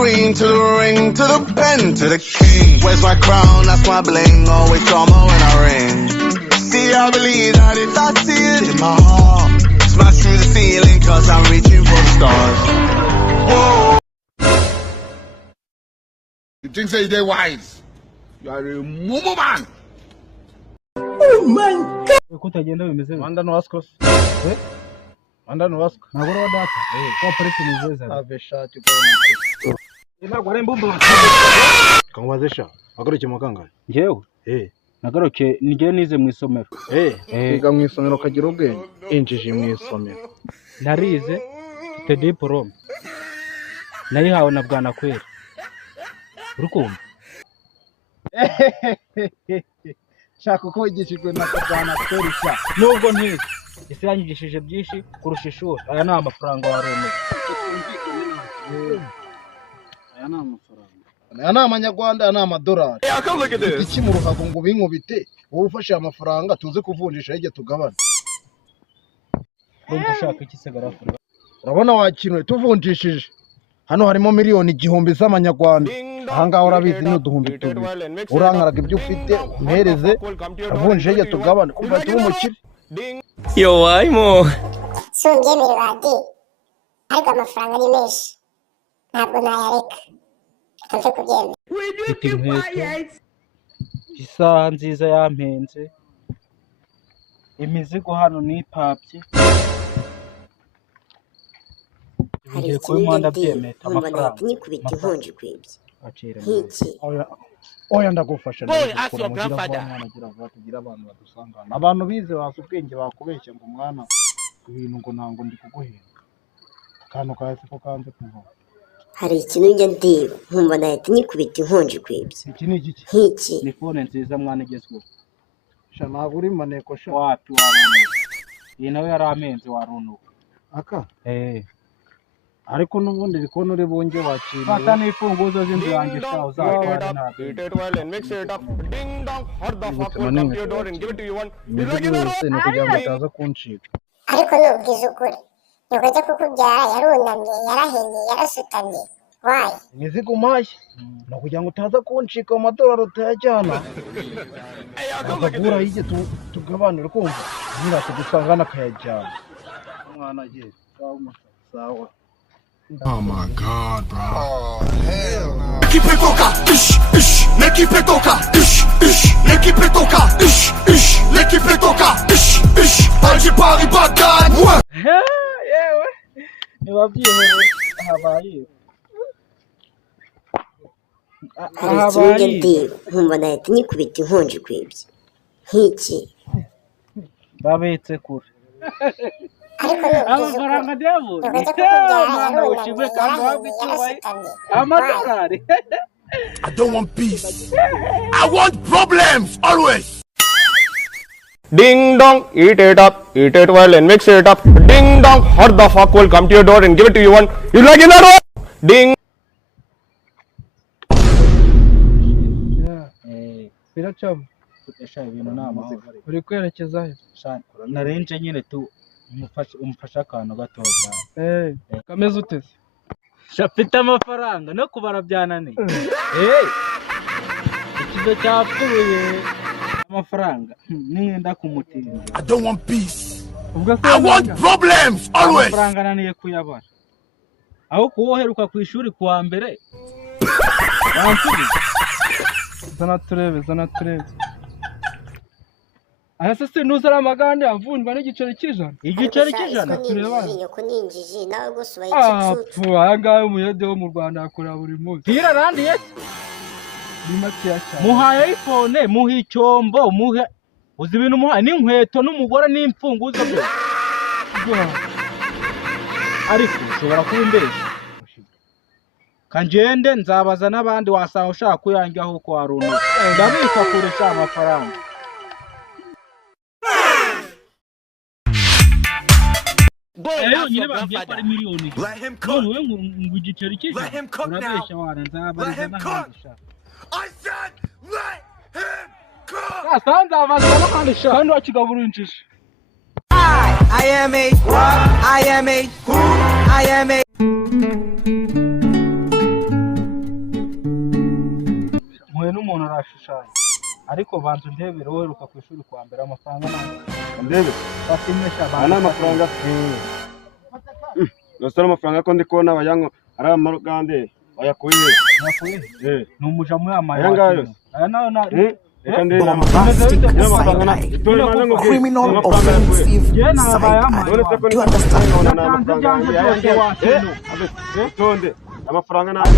green to the ring, to the pen, to the king. Where's my crown? That's my bling. Always drama when I ring. See, I believe that if I see it in my heart, smash through the ceiling, cause I'm reaching for the stars. Whoa. You think say they wise? You are a mumu man. Oh my God! Kutagenda bimeze Wanda no askos. Wanda no ask. nagora wadata kwa pariki nizeza Ave shati kwa. nagora imbumbu Kangwazesha. Agaruke makanga. ngewe nagaruke nige nize mu isomero Biga mu isomero kagira ubwenge. Injiji mu isomero. narize mfite diplome nayihawe na bwana kwera urukumva Shaka uko wigishijwe na bwana kwera nubwo ntize ese yanyigishije byinshi kurusha ishuri aya ni amafaranga warumwe aya ni amafaranga aya ni amanyarwanda aya ni amadolari iki mu ruhago ngo binkubite wowe ufashe amafaranga tuze kuvunjisha hirya tugabana urumva ushaka iki se garafura urabona wakinwe tuvunjishije hano harimo miliyoni 1000 z'amanyarwanda ahangaha urabizi ni uduhumbi tubiri urankaraga ibyo ufite umpereze avunjisha hirya tugabana kumva tuba umukire Yo, waymo. Sungemere badi ariko amafaranga ari menshi ntabwo nayareka kanze kubyemera mfite inkweto isaha nziza yampenze imizigo hano nipapye hari ikintu ndabyemeta amafaranga nyikubita inkonji kwibye acira nk'iki oya ndagufasha Boy, ask your grandfather. tugira abantu badusangana abantu bize basa ubwenge bakubeshya ngo mwana ibintu ngo ntango ndi kuguhenda akantu kahise ko kanze kuva hari ikintu njya ndiba nkumva nahita nyikubita inkonji kwibye iki ni igiki nk'iki ni phone nziza mwana igezweho sha ntabwo uri maneko sha wapi warunuka iyi nawe yari amenze warunuka aka ariko n'ubundi bikona uri bunge wakira fata n'ifunguzo z'inzu yanjye sha uzatwara ntabwo Eat it well and mix it up. Ding dong. What the fuck will come to your door and give it to you one? You like it yose ni kugira ngo utaza kuncika ariko nubwiza ukuri nyoko ajya kukubyara yarunamye yarahenye yarasutamye wayi imizigo umpaye ni ukugira ngo utaza kuncika mu madolari utayajyana akagura hirya tugabanira kumva nyirako dusangana akayajyana umwana agiye sawa. Oh my God, bro. Oh, hell no. L'équipe toca, l'équipe toca, l'équipe toca, l'équipe toca, Alger Paris Bagdad. yewe ntibabyihewe habaye hari ikintu njya ndiba nkumva nahita nyikubita inkonji kwibye nk'iki babetse kure ariko amafaranga debo nyoko ajya kukubyara mwana ushimwe yarunamye kandi yarahenye wabwiwe yarasutamye amadolari I don't want peace. I want problems always. Ding dong. Eat it up. Eat it well and mix it up. Ding dong. What the fuck will come to your door and give it to you one? You like it that one? Ding. biracamo esha ibintu nama uri kwerekeza he narenje nyine tu umufasha akantu gato cyane kameze uteze shafite amafaranga no kubara byananiye ikizo cyapfuye amafaranga niyenda kumutinda I don't want peace. I want problems always. amafaranga naniye kuyabara aho kuwoheruka ku ishuri kuwa mbere zana turebe arasase nuzara amagande avunjwa n'igiceri cy'ijana igiceri cy'ijana tureba nyoko ninjiji nawe gusa ubayicucu ahangahe umuyede wo mu Rwanda akora buri munsi hira randi ye ni makeya cyane muhaye iPhone muha icyombo muha uzi ibintu muhaye n'inkweto n'umugore n'imfunguzo byo ariko ushobora kuba imbeshyi kanjende nzabaza n'abandi wasanga ushaka kuyanjyaho ko warunuka ndabika kuresha amafaranga Boy, ask your grandfather. Let him cook. Let him cook now. Let him cook. I said let him cook. I am a what? I am a who? I am a umuntu arashushanya ariko banza undebere wowe uheruka ku ishuri kwa mbere amafaranga nayo ndebe basimesha ana amafaranga Nosora amafaranga ko ndi kubona abayango ari amarugande bayakuye ni umuja muri amaye aya nayo na criminal offensive side eye. Do you understand? amafaranga nayo